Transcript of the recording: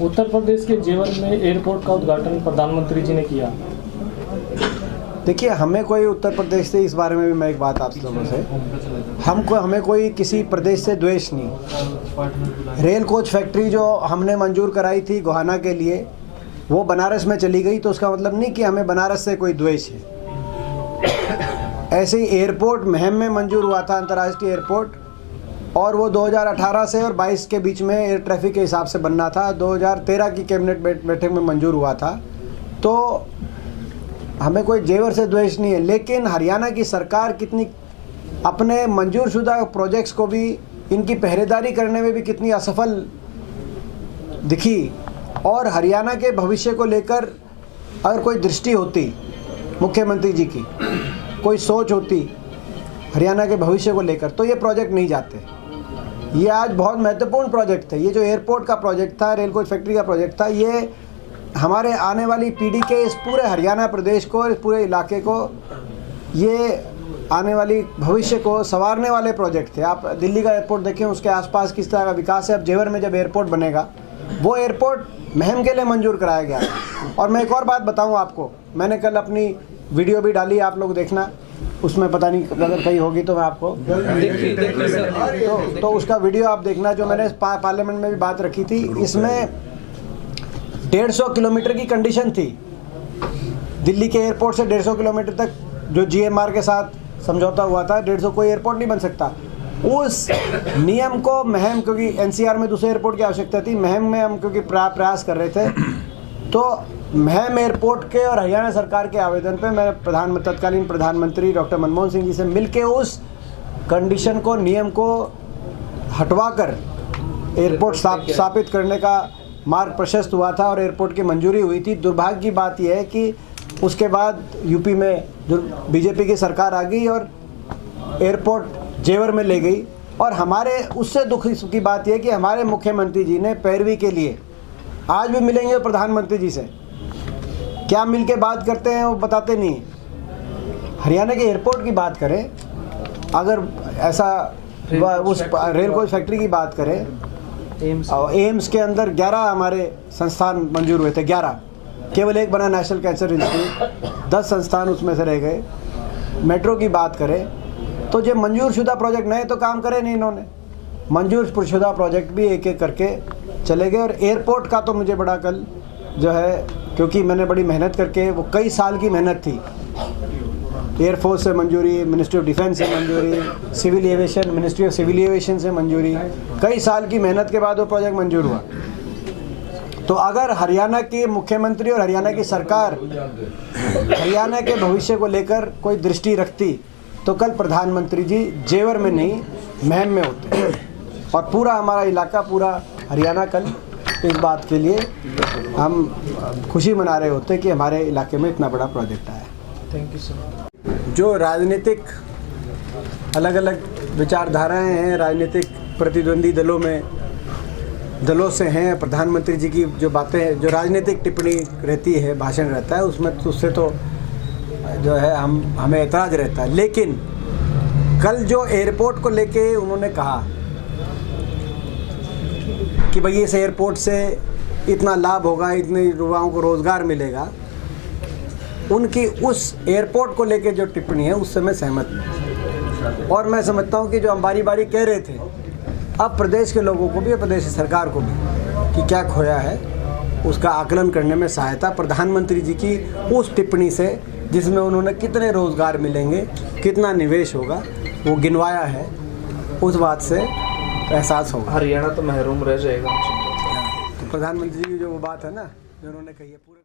उत्तर प्रदेश के जेवर में एयरपोर्ट का उद्घाटन प्रधानमंत्री जी ने किया। देखिए, हमें कोई उत्तर प्रदेश से, इस बारे में भी मैं एक बात आप लोगों से, हमें कोई किसी प्रदेश से द्वेष नहीं। रेल कोच फैक्ट्री जो हमने मंजूर कराई थी गोहाना के लिए, वो बनारस में चली गई, तो उसका मतलब नहीं कि हमें बनारस से कोई द्वेष है। ऐसे ही एयरपोर्ट महम में मंजूर हुआ था, अंतर्राष्ट्रीय एयरपोर्ट, और वो 2018 से और 22 के बीच में एयर ट्रैफिक के हिसाब से बनना था। 2013 की कैबिनेट बैठक में मंजूर हुआ था। तो हमें कोई जेवर से द्वेष नहीं है, लेकिन हरियाणा की सरकार कितनी अपने मंजूर शुदा प्रोजेक्ट्स को भी, इनकी पहरेदारी करने में भी कितनी असफल दिखी। और हरियाणा के भविष्य को लेकर अगर कोई दृष्टि होती मुख्यमंत्री जी की, कोई सोच होती हरियाणा के भविष्य को लेकर, तो ये प्रोजेक्ट नहीं जाते। ये आज बहुत महत्वपूर्ण प्रोजेक्ट थे। ये जो एयरपोर्ट का प्रोजेक्ट था, रेल कोच फैक्ट्री का प्रोजेक्ट था, ये हमारे आने वाली पीढ़ी के इस पूरे हरियाणा प्रदेश को, इस पूरे इलाके को, ये आने वाली भविष्य को संवारने वाले प्रोजेक्ट थे। आप दिल्ली का एयरपोर्ट देखें, उसके आसपास किस तरह का विकास है। अब जेवर में जब एयरपोर्ट बनेगा, वो एयरपोर्ट महम के लिए मंजूर कराया गया है। और मैं एक और बात बताऊं आपको, मैंने कल अपनी वीडियो भी डाली, आप लोग देखना, उसमें पता नहीं अगर कहीं होगी तो मैं आपको तो उसका वीडियो आप देखना, जो मैंने पार्लियामेंट में भी बात रखी थी। इसमें 150 किलोमीटर की कंडीशन थी। दिल्ली के एयरपोर्ट से 150 किलोमीटर तक जो GMR के साथ समझौता हुआ था, 150 कोई एयरपोर्ट नहीं बन सकता। उस नियम को महम, क्योंकि NCR में दूसरे एयरपोर्ट की आवश्यकता थी, महम में हम क्योंकि प्रयास कर रहे थे, तो महम एयरपोर्ट के और हरियाणा सरकार के आवेदन पे मैं तत्कालीन प्रधानमंत्री डॉक्टर मनमोहन सिंह जी से मिलके उस कंडीशन को, नियम को हटवाकर एयरपोर्ट स्थापित करने का मार्ग प्रशस्त हुआ था और एयरपोर्ट की मंजूरी हुई थी। दुर्भाग्य की बात यह है कि उसके बाद यूपी में जो बीजेपी की सरकार आ गई और एयरपोर्ट जेवर में ले गई। और हमारे उससे दुख की बात यह है कि हमारे मुख्यमंत्री जी ने पैरवी के लिए, आज भी मिलेंगे प्रधानमंत्री जी से, क्या मिल के बात करते हैं वो बताते नहीं। हरियाणा के एयरपोर्ट की बात करें, अगर ऐसा उस रेल कोच फैक्ट्री की बात करें, एम्स के अंदर 11 हमारे संस्थान मंजूर हुए थे, 11, केवल एक बना नेशनल कैंसर इंस्टीट्यूट, 10 संस्थान उसमें से रह गए। मेट्रो की बात करें तो जो मंजूर शुदा प्रोजेक्ट नए तो काम करे नहीं इन्होंने, मंजूर शुदा प्रोजेक्ट भी एक एक करके चले गए। और एयरपोर्ट का तो मुझे बड़ा कल जो है, क्योंकि मैंने बड़ी मेहनत करके, वो कई साल की मेहनत थी, एयरफोर्स से मंजूरी, मिनिस्ट्री ऑफ डिफेंस से मंजूरी, civil aviation, ministry of civil aviation से मंजूरी, कई साल की मेहनत के बाद वो प्रोजेक्ट मंजूर हुआ। तो अगर हरियाणा के मुख्यमंत्री और हरियाणा की सरकार हरियाणा के भविष्य को लेकर कोई दृष्टि रखती, तो कल प्रधानमंत्री जी जेवर में नहीं महम में होते, और पूरा हमारा इलाका, पूरा हरियाणा कल इस बात के लिए हम खुशी मना रहे होते कि हमारे इलाके में इतना बड़ा प्रोजेक्ट आया। Thank you sir. जो राजनीतिक अलग अलग विचारधाराएं हैं, राजनीतिक प्रतिद्वंदी दलों से हैं, प्रधानमंत्री जी की जो बातें, जो राजनीतिक टिप्पणी रहती है, भाषण रहता है, उसमें उससे तो जो है हमें एतराज़ रहता है। लेकिन कल जो एयरपोर्ट को लेके उन्होंने कहा कि भाई इस एयरपोर्ट से इतना लाभ होगा, इतने युवाओं को रोज़गार मिलेगा, उनकी उस एयरपोर्ट को लेके जो टिप्पणी है उससे मैं सहमत हूँ। और मैं समझता हूँ कि जो हम बारी बारी कह रहे थे, अब प्रदेश के लोगों को भी और प्रदेश सरकार को भी कि क्या खोया है, उसका आकलन करने में सहायता प्रधानमंत्री जी की उस टिप्पणी से, जिसमें उन्होंने कितने रोज़गार मिलेंगे, कितना निवेश होगा, वो गिनवाया है, उस बात से एहसास होगा। हरियाणा तो महरूम रह जाएगा। तो प्रधानमंत्री जी की जो वो बात है ना, जो उन्होंने कही है पूरे